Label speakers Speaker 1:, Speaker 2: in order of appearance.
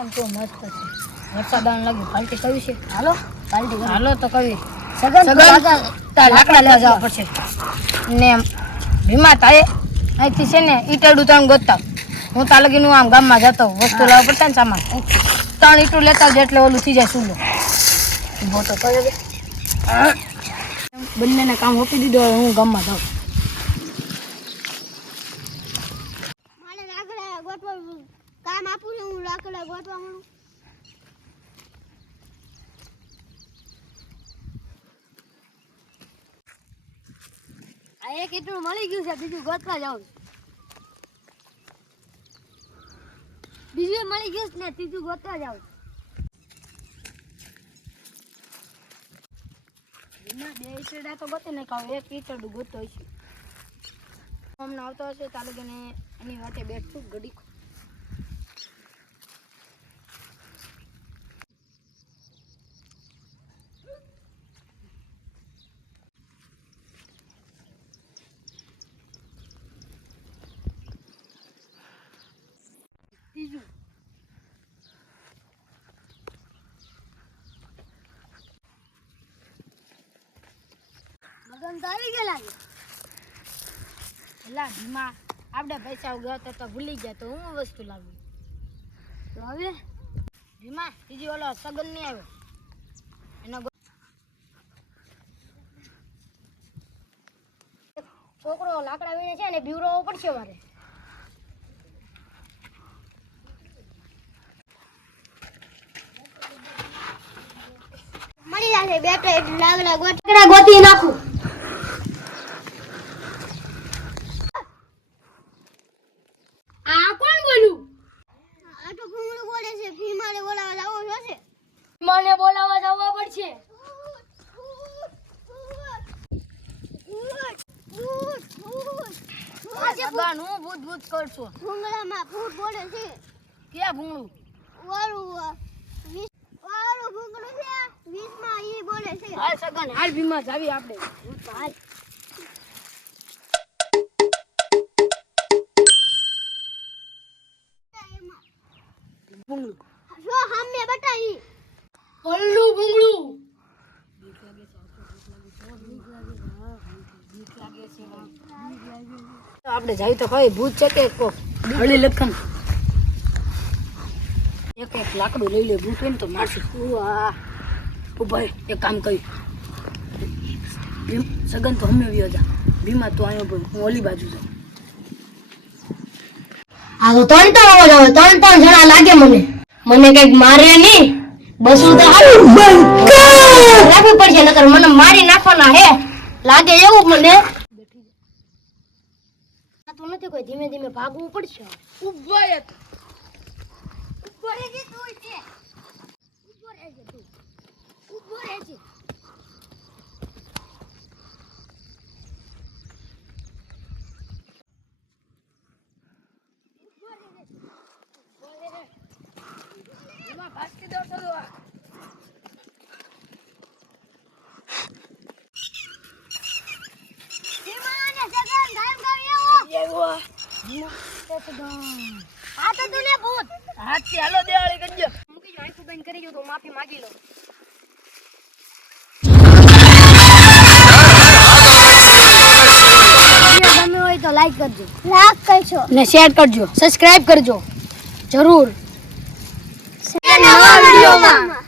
Speaker 1: આમ તો મસ્ત છે. વરસાદ આવવા લાગ્યું પાલટી કવી છે. હાલો પાલટી હાલો તો કવી સગન લાકડા લેવા જવા પડશે. ને ભીમા તારે અહીંથી છે ને ઈટડું ત્રણ ગોતતા. હું તાર લગીનું આમ ગામમાં જતો. વસ્તુ લાવવા પડતા ને સામાન. ત્રણ ઈટું લેતા એટલે ઓલું થઈ જાય સુલો ઊભો તો કરે બંનેને કામ આપી દીધો હવે હું ગામમાં જાઉં.
Speaker 2: કામ આપું છું હું લાકડા ગોતવા મળું
Speaker 1: એક ઈટું મળી ગયું છે, બીજું ગોતવા જાઉં.
Speaker 2: બીજું મળી ગયું ને ત્રીજું ગોતવા જાઉં.
Speaker 1: બે ઈટડા તો ગોતે ને કહું એક ઈટડું ગોતો છે. હમણાં આવતો હશે, તારે કે એની વાતે બેઠું ઘડી ત્રીજું
Speaker 2: મગન તો આવી ગયા લાગે
Speaker 1: એલા ધીમા આપણે પૈસા ગયો તો તો ભૂલી ગયા તો હું વસ્તુ લાવી?
Speaker 2: તો હવે?
Speaker 1: ધીમા ત્રીજી ઓલો સગન નહીં આવ્યો એનો છોકરો લાકડા વીણે છે ને બીવરાવવો પડશે મારે.
Speaker 2: મળી જશે એટલે લાકડા ગોઠવા ગોતી નાખું?
Speaker 1: આ કોણ બોલું
Speaker 2: આ તો ભૂંગળું બોલે છે ફી મારે બોલાવા લાવો જોશે
Speaker 1: મને બોલાવા જવા પડશે. ભૂત ભૂત કરશો
Speaker 2: ભૂંગળામાં ભૂત બોલે છે.
Speaker 1: ક્યાં ભૂંગળું?
Speaker 2: છે
Speaker 1: હાલ ભીમા જાવી આપણે. હાલ.
Speaker 2: જો સામે બતાવી.
Speaker 1: પલ્લુ ભૂંગળું. આપણે જાય તો કઈ ભૂત છે કે કોક હળી લખન. એક એક લાકડું લઈ લે ભૂત હોય ને તો મારશું. ઊભા એક કામ કરી ભીમ સગન તો અમે વ્યો જા ભીમા તો અહીંયા પણ હું ઓલી બાજુ જાઉં.
Speaker 3: આ તો ત્રણ ત્રણ અવાજ આવે ત્રણ ત્રણ જણા લાગે મને. મને કંઈક મારે નહીં બસું તો રાખવી પડશે નકર મને મારી નાખવાના હે. લાગે એવું મને. તો નથી કોઈ ધીમે ધીમે ભાગવું પડશે.
Speaker 1: ઊભા. ઊભો તું
Speaker 2: છે ઊભો રહેજે તું ઊભો રહેજે
Speaker 1: કરજો ગમે હોય તો લાઈક કરજો
Speaker 2: લાખ કરશો
Speaker 1: ને શેર કરજો સબસ્ક્રાઇબ કરજો જરૂર. નવા વિડીયોમાં